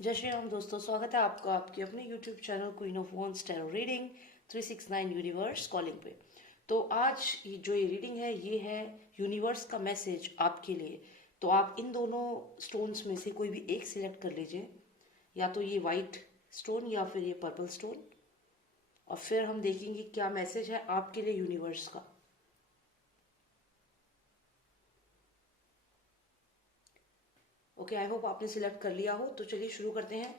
जय श्री राम दोस्तों, स्वागत है आपका आपके अपने YouTube channel queen of wands tarot reading 369 universe calling पे। तो आज ये रीडिंग है, ये है यूनिवर्स का मैसेज आपके लिए। तो आप इन दोनों स्टोन्स में से कोई भी एक सिलेक्ट कर लीजिए, या तो ये वाइट स्टोन या फिर ये पर्पल स्टोन, और फिर हम देखेंगे क्या मैसेज है आपके लिए यूनिवर्स का। ओके, आई होप आपने सिलेक्ट कर लिया हो। तो चलिए शुरू करते हैं।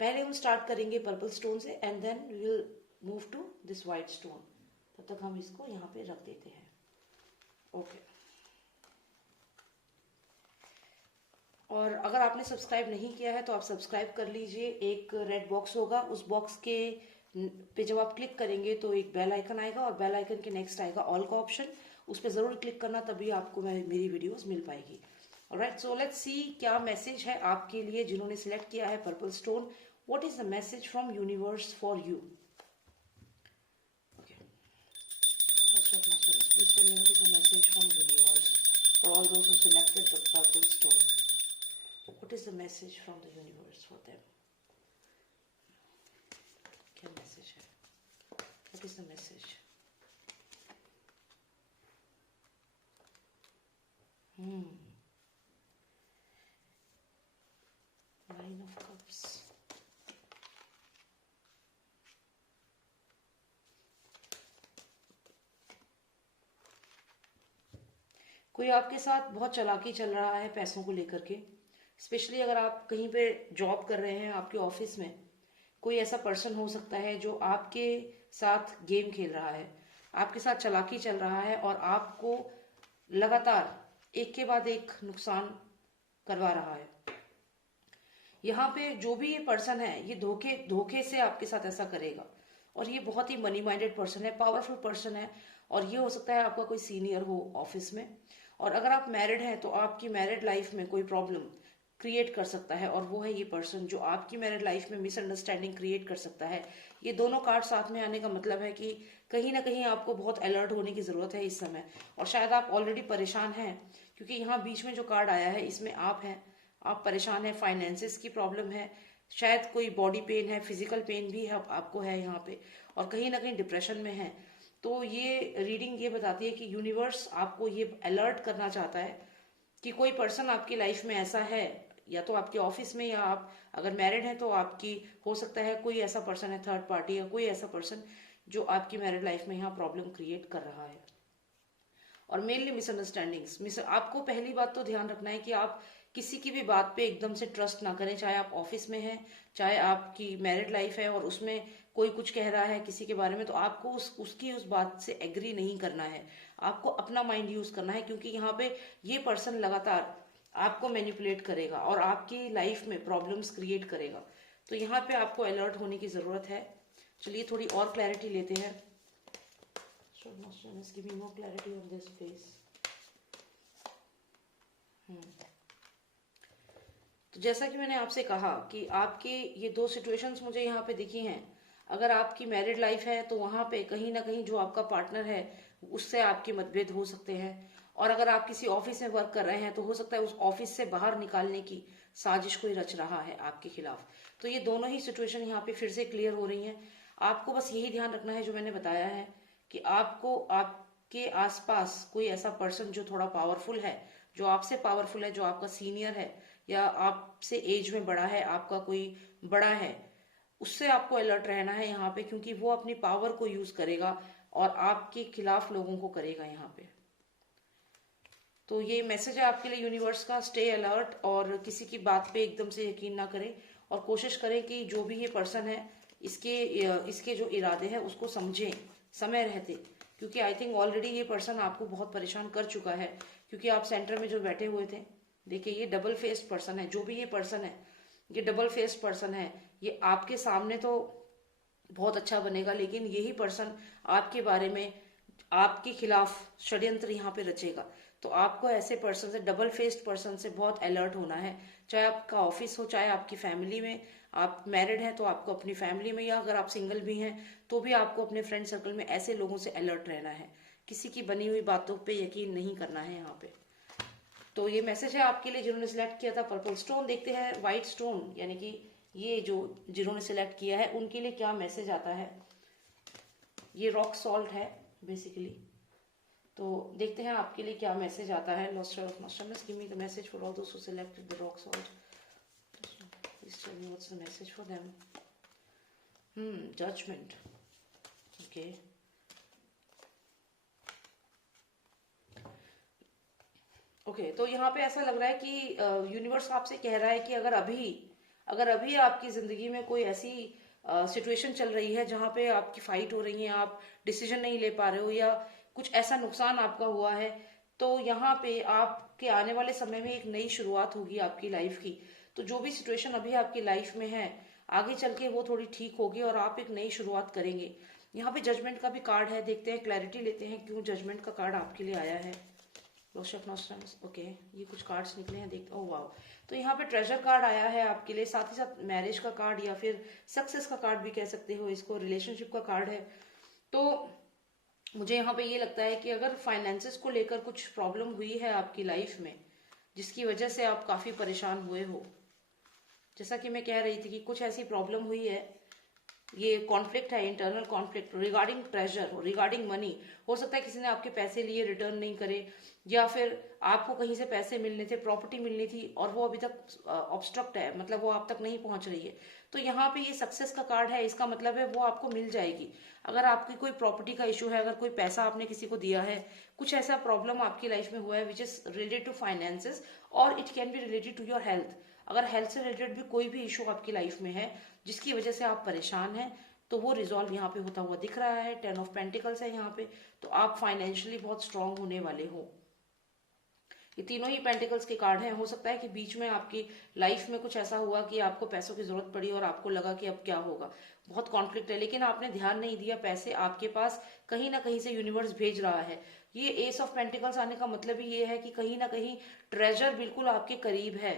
पहले हम स्टार्ट करेंगे पर्पल स्टोन से and then we will move to this white stone. तब तक हम इसको यहाँ पे रख देते हैं। ओके, और अगर आपने सब्सक्राइब नहीं किया है तो आप सब्सक्राइब कर लीजिए। एक रेड बॉक्स होगा, उस बॉक्स के पे जब आप क्लिक करेंगे तो एक बेल आइकन आएगा, और बेल आइकन के नेक्स्ट आएगा ऑल का ऑप्शन। उस पर जरूर क्लिक करना, तभी आपको मेरी वीडियोस मिल पाएगी। ऑलराइट, सो लेट्स सी क्या मैसेज है आपके लिए जिन्होंने सिलेक्ट किया है purple stone. What is the message from universe for you? Okay, please tell me what is the message from universe for all those who selected the purple stone. What is the message from the universe for them? क्या message है? What is the message? Nine of Cups. कोई आपके साथ बहुत चालाकी चल रहा है पैसों को लेकर के। स्पेशली अगर आप कहीं पे जॉब कर रहे हैं, आपके ऑफिस में कोई ऐसा पर्सन हो सकता है जो आपके साथ गेम खेल रहा है, आपके साथ चालाकी चल रहा है और आपको लगातार एक के बाद एक नुकसान करवा रहा है। यहाँ पे जो भी ये पर्सन है, ये धोखे से आपके साथ ऐसा करेगा, और ये बहुत ही मनी माइंडेड पर्सन है, पावरफुल पर्सन है, और ये हो सकता है आपका कोई सीनियर हो ऑफिस में। और अगर आप मैरिड हैं तो आपकी मैरिड लाइफ में कोई प्रॉब्लम क्रिएट कर सकता है, और वो है ये पर्सन जो आपकी मैरिड लाइफ में मिसअंडरस्टैंडिंग क्रिएट कर सकता है। ये दोनों कार्ड साथ में आने का मतलब है कि कहीं ना कहीं आपको बहुत अलर्ट होने की जरूरत है इस समय, और शायद आप ऑलरेडी परेशान हैं, क्योंकि यहाँ बीच में जो कार्ड आया है इसमें आप हैं, आप परेशान हैं, फाइनेंसिस की प्रॉब्लम है, शायद कोई बॉडी पेन है, फिजिकल पेन भी है आपको है यहाँ पे, और कहीं ना कहीं डिप्रेशन में है। तो ये रीडिंग ये बताती है कि यूनिवर्स आपको ये अलर्ट करना चाहता है कि कोई पर्सन आपकी लाइफ में ऐसा है, या तो आपके ऑफिस में, या आप अगर मैरिड हैं तो आपकी हो सकता है कोई ऐसा पर्सन है, थर्ड पार्टी, या कोई ऐसा पर्सन जो आपकी मैरिड लाइफ में यहाँ प्रॉब्लम क्रिएट कर रहा है। और मेनली मिसअंडरस्टैंडिंग्स। आपको पहली बात तो ध्यान रखना है कि आप किसी की भी बात पे एकदम से ट्रस्ट ना करें, चाहे आप ऑफिस में हैं, चाहे आपकी मैरिड लाइफ है और उसमें कोई कुछ कह रहा है किसी के बारे में, तो आपको उसकी उस बात से एग्री नहीं करना है। आपको अपना माइंड यूज करना है, क्योंकि यहाँ पे ये पर्सन लगातार आपको मैनिपुलेट करेगा और आपकी लाइफ में प्रॉब्लम्स क्रिएट करेगा। तो यहाँ पे आपको अलर्ट होने की जरूरत है। चलिए थोड़ी और क्लैरिटी लेते हैं। Give me more clarity on this face. तो जैसा कि मैंने आपसे कहा कि आपके ये दो सिचुएशंस मुझे यहाँ पे दिखी हैं। अगर आपकी मैरिड लाइफ है तो वहां पे कहीं ना कहीं जो आपका पार्टनर है उससे आपके मतभेद हो सकते हैं, और अगर आप किसी ऑफिस में वर्क कर रहे हैं तो हो सकता है उस ऑफिस से बाहर निकालने की साजिश कोई रच रहा है आपके खिलाफ। तो ये दोनों ही सिचुएशन यहाँ पे फिर से क्लियर हो रही हैं। आपको बस यही ध्यान रखना है जो मैंने बताया है, कि आपको आपके आसपास कोई ऐसा पर्सन जो थोड़ा पावरफुल है, जो आपसे पावरफुल है, जो आपका सीनियर है या आपसे एज में बड़ा है, आपका कोई बड़ा है, उससे आपको अलर्ट रहना है यहाँ पे, क्योंकि वो अपनी पावर को यूज करेगा और आपके खिलाफ लोगों को करेगा यहाँ पे। तो ये मैसेज है आपके लिए यूनिवर्स का, स्टे अलर्ट और किसी की बात पे एकदम से यकीन ना करें, और कोशिश करें कि जो भी ये पर्सन है इसके जो इरादे हैं उसको समझें समय रहते, क्योंकि आई थिंक ऑलरेडी ये पर्सन आपको बहुत परेशान कर चुका है। क्योंकि आप सेंटर में जो बैठे हुए थे, देखिए ये डबल फेस्ड पर्सन है, जो भी ये पर्सन है ये डबल फेस्ड पर्सन है। ये आपके सामने तो बहुत अच्छा बनेगा, लेकिन यही पर्सन आपके बारे में आपके खिलाफ षड्यंत्र यहाँ पे रचेगा। तो आपको ऐसे पर्सन से, डबल फेस्ड पर्सन से बहुत अलर्ट होना है, चाहे आपका ऑफिस हो, चाहे आपकी फैमिली में। आप मैरिड हैं तो आपको अपनी फैमिली में, या अगर आप सिंगल भी हैं तो भी आपको अपने फ्रेंड सर्कल में ऐसे लोगों से अलर्ट रहना है। किसी की बनी हुई बातों पे यकीन नहीं करना है यहाँ पे। तो ये मैसेज है आपके लिए जिन्होंने सिलेक्ट किया था पर्पल स्टोन। देखते हैं व्हाइट स्टोन, यानी कि ये जो जिन्होंने सिलेक्ट किया है उनके लिए क्या मैसेज आता है। ये रॉक सॉल्ट है बेसिकली। तो देखते हैं आपके लिए क्या मैसेज आता है। Lost of masterness, give me the message for all those who selected the rock salt. Please tell me what's the message for them. Judgment. Okay, okay, तो यहाँ पे ऐसा लग रहा है कि यूनिवर्स आपसे कह रहा है कि अगर अभी आपकी जिंदगी में कोई ऐसी सिचुएशन चल रही है जहाँ पे आपकी फाइट हो रही है, आप डिसीजन नहीं ले पा रहे हो या कुछ ऐसा नुकसान आपका हुआ है, तो यहाँ पे आपके आने वाले समय में एक नई शुरुआत होगी आपकी लाइफ की। तो जो भी सिचुएशन अभी आपकी लाइफ में है, आगे चल के वो थोड़ी ठीक होगी और आप एक नई शुरुआत करेंगे। यहाँ पे जजमेंट का भी कार्ड है, देखते हैं, क्लैरिटी लेते हैं क्यों जजमेंट का कार्ड आपके लिए आया है। Lost of नॉस्ट्रम्स। ओके, ये कुछ कार्ड्स निकले हैं, देखते। ओह वाओ, तो यहाँ पे ट्रेजर कार्ड आया है आपके लिए, साथ ही साथ मैरिज का कार्ड या फिर सक्सेस का कार्ड भी कह सकते हो इसको, रिलेशनशिप का कार्ड है। तो मुझे यहाँ पे ये लगता है कि अगर फाइनेंसेस को लेकर कुछ प्रॉब्लम हुई है आपकी लाइफ में, जिसकी वजह से आप काफी परेशान हुए हो, जैसा कि मैं कह रही थी कि कुछ ऐसी प्रॉब्लम हुई है, ये कॉन्फ्लिक्ट है, internal conflict regarding treasure, regarding money. हो सकता है किसी ने आपके पैसे लिए, रिटर्न नहीं करे, या फिर आपको कहीं से पैसे मिलने थे, प्रॉपर्टी मिलनी थी और वो अभी तक ऑब्स्ट्रक्ट है, मतलब वो आप तक नहीं पहुंच रही है। तो यहाँ पे ये सक्सेस का कार्ड है, इसका मतलब है वो आपको मिल जाएगी। अगर आपकी कोई प्रॉपर्टी का इशू है, अगर कोई पैसा आपने किसी को दिया है, कुछ ऐसा प्रॉब्लम आपकी लाइफ में हुआ है which is related to finances, और it can be related to your health. अगर हेल्थ से रिलेटेड भी कोई भी इशू आपकी लाइफ में है जिसकी वजह से आप परेशान हैं, तो वो रिजॉल्व यहाँ पे होता हुआ दिख रहा है। 10 ऑफ पेंटिकल्स है यहाँ पे, तो आप फाइनेंशियली बहुत स्ट्रांग होने वाले हो। ये तीनों ही पेंटिकल्स के कार्ड हैं। हो सकता है कि बीच में आपकी लाइफ में कुछ ऐसा हुआ कि आपको पैसों की जरूरत पड़ी और आपको लगा कि अब क्या होगा, बहुत कॉन्फ्लिक्ट है, लेकिन आपने ध्यान नहीं दिया, पैसे आपके पास कहीं ना कहीं से यूनिवर्स भेज रहा है। ये एस ऑफ पेंटिकल्स आने का मतलब ही ये है कि कहीं ना कहीं ट्रेजर बिल्कुल आपके करीब है,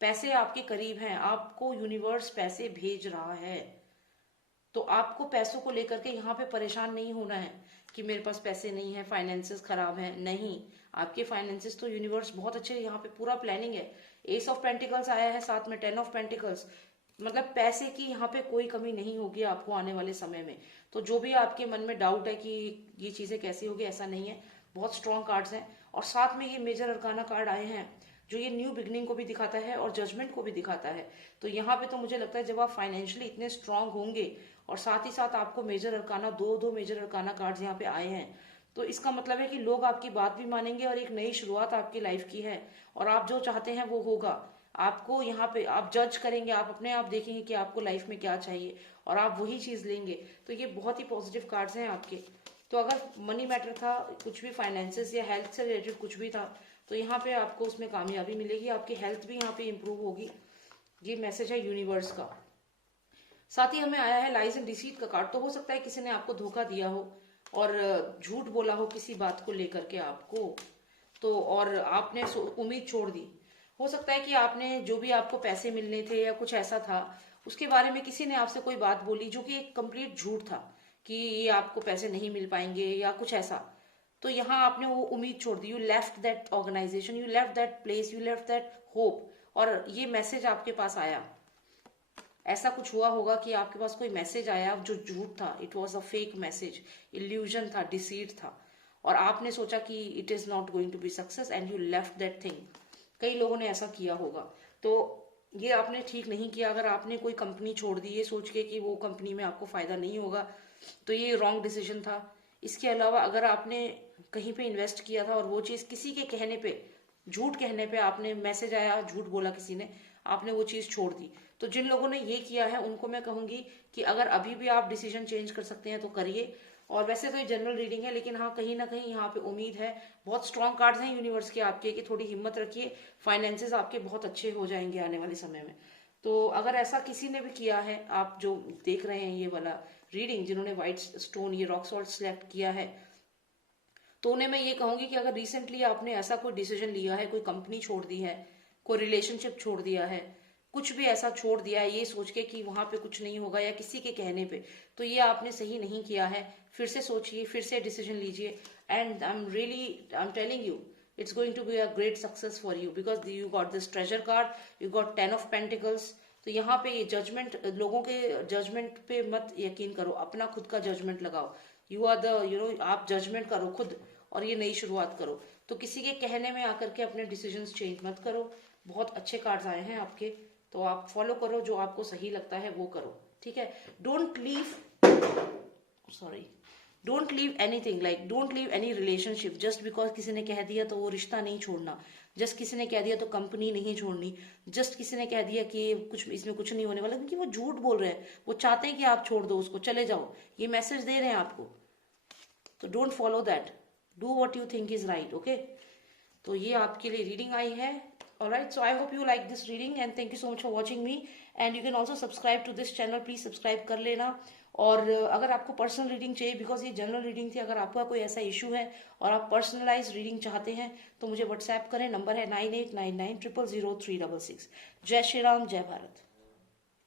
पैसे आपके करीब हैं, आपको यूनिवर्स पैसे भेज रहा है। तो आपको पैसों को लेकर के यहाँ पे परेशान नहीं होना है कि मेरे पास पैसे नहीं है, फाइनेंसेस खराब है। नहीं, आपके फाइनेंसेस तो यूनिवर्स बहुत अच्छे, यहाँ पे पूरा प्लानिंग है। एस ऑफ पेंटिकल्स आया है, साथ में 10 ऑफ पेंटिकल्स, मतलब पैसे की यहाँ पे कोई कमी नहीं होगी आपको आने वाले समय में। तो जो भी आपके मन में डाउट है कि ये चीजें कैसी होगी, ऐसा नहीं है, बहुत स्ट्रॉन्ग कार्ड्स हैं। और साथ में ये मेजर अरकाना कार्ड आए हैं जो ये न्यू बिगनिंग को भी दिखाता है और जजमेंट को भी दिखाता है। तो यहाँ पे तो मुझे लगता है जब आप फाइनेंशियली इतने स्ट्रांग होंगे और साथ ही साथ आपको मेजर अरकाना, दो मेजर अरकाना कार्ड्स यहाँ पे आए हैं, तो इसका मतलब है कि लोग आपकी बात भी मानेंगे और एक नई शुरुआत आपकी लाइफ की है और आप जो चाहते हैं वो होगा। आपको यहाँ पे आप जज करेंगे, आप अपने आप देखेंगे कि आपको लाइफ में क्या चाहिए और आप वही चीज लेंगे। तो ये बहुत ही पॉजिटिव कार्ड्स हैं आपके। तो अगर मनी मैटर था, कुछ भी फाइनेंसेस या हेल्थ से रिलेटेड कुछ भी था, तो यहाँ पे आपको उसमें कामयाबी मिलेगी, आपकी हेल्थ भी यहाँ पे इंप्रूव होगी। ये मैसेज है यूनिवर्स का। साथ ही हमें आया है लाइज एंड डिसीट का कार्ड। तो हो सकता है किसी ने आपको धोखा दिया हो और झूठ बोला हो किसी बात को लेकर के आपको, तो और आपने उम्मीद छोड़ दी। हो सकता है कि आपने जो भी आपको पैसे मिलने थे या कुछ ऐसा था, उसके बारे में किसी ने आपसे कोई बात बोली जो कि एक कंप्लीट झूठ था कि ये आपको पैसे नहीं मिल पाएंगे या कुछ ऐसा। तो यहाँ आपने वो उम्मीद छोड़ दी, you left that organisation, you left that place, you left that hope, और ये मैसेज आपके पास आया। ऐसा कुछ हुआ होगा कि आपके पास कोई मैसेज आया जो झूठ था, it was a fake message, illusion था, डिसीट था, और आपने सोचा कि it is not going to be success and you left that thing. कई लोगों ने ऐसा किया होगा, तो ये आपने ठीक नहीं किया। अगर आपने कोई कंपनी छोड़ दी ये सोच के कि वो कंपनी में आपको फायदा नहीं होगा, तो ये रॉन्ग डिसीजन था। इसके अलावा अगर आपने कहीं पे इन्वेस्ट किया था और वो चीज किसी के कहने पे, झूठ कहने पे, आपने मैसेज आया, झूठ बोला किसी ने, आपने वो चीज छोड़ दी। तो जिन लोगों ने ये किया है उनको मैं कहूंगी कि अगर अभी भी आप डिसीजन चेंज कर सकते हैं तो करिए। और वैसे तो ये जनरल रीडिंग है, लेकिन हाँ कहीं ना कहीं यहाँ पे उम्मीद है, बहुत स्ट्रॉन्ग कार्ड्स हैं यूनिवर्स के आपके, कि थोड़ी हिम्मत रखिए, फाइनेंसेस आपके बहुत अच्छे हो जाएंगे आने वाले समय में। तो अगर ऐसा किसी ने भी किया है, आप जो देख रहे हैं ये वाला रीडिंग, जिन्होंने व्हाइट स्टोन, ये रॉक सॉल्ट सिलेक्ट किया है, तो उन्हें मैं ये कहूंगी कि अगर रिसेंटली आपने ऐसा कोई डिसीजन लिया है, कोई कंपनी छोड़ दी है, कोई रिलेशनशिप छोड़ दिया है, कुछ भी ऐसा छोड़ दिया है ये सोच के कि वहां पे कुछ नहीं होगा या किसी के कहने पे, तो ये आपने सही नहीं किया है। फिर से सोचिए, फिर से डिसीजन लीजिए, and I am telling you it's going to be a great success for you because you got this treasure card, you got 10 of pentacles। तो तो यहाँ पे ये जजमेंट, लोगों के जजमेंट पे मत यकीन करो, अपना खुद का जजमेंट लगाओ। यू आर द आप जजमेंट करो खुद और ये नई शुरुआत करो। तो किसी के कहने में आकर के अपने डिसीजंस चेंज मत करो। बहुत अच्छे कार्ड्स आए हैं आपके, तो आप फॉलो करो, जो आपको सही लगता है वो करो, ठीक है। Don't leave anything, like don't leave any relationship just because किसी ने कह दिया तो वो रिश्ता नहीं छोड़ना, जस्ट किसी ने कह दिया तो कंपनी नहीं छोड़नी, जस्ट किसी ने कह दिया कि कुछ इसमें कुछ नहीं होने वाला, क्योंकि वो झूठ बोल रहे हैं, वो चाहते हैं कि आप छोड़ दो उसको, चले जाओ, ये मैसेज दे रहे हैं आपको। तो don't follow that, do what you think is right, okay. तो ये आपके लिए रीडिंग आई है। Alright, so I hope you like this reading and thank you so much for watching me, and you can also subscribe to this channel, please subscribe कर लेना। और अगर आपको पर्सनल रीडिंग चाहिए, बिकॉज ये general reading थी, अगर आपका कोई ऐसा इशू है और आप पर्सनलाइज रीडिंग चाहते हैं तो मुझे व्हाट्सएप करें, नंबर है 9899000366। जय श्री राम, जय भारत।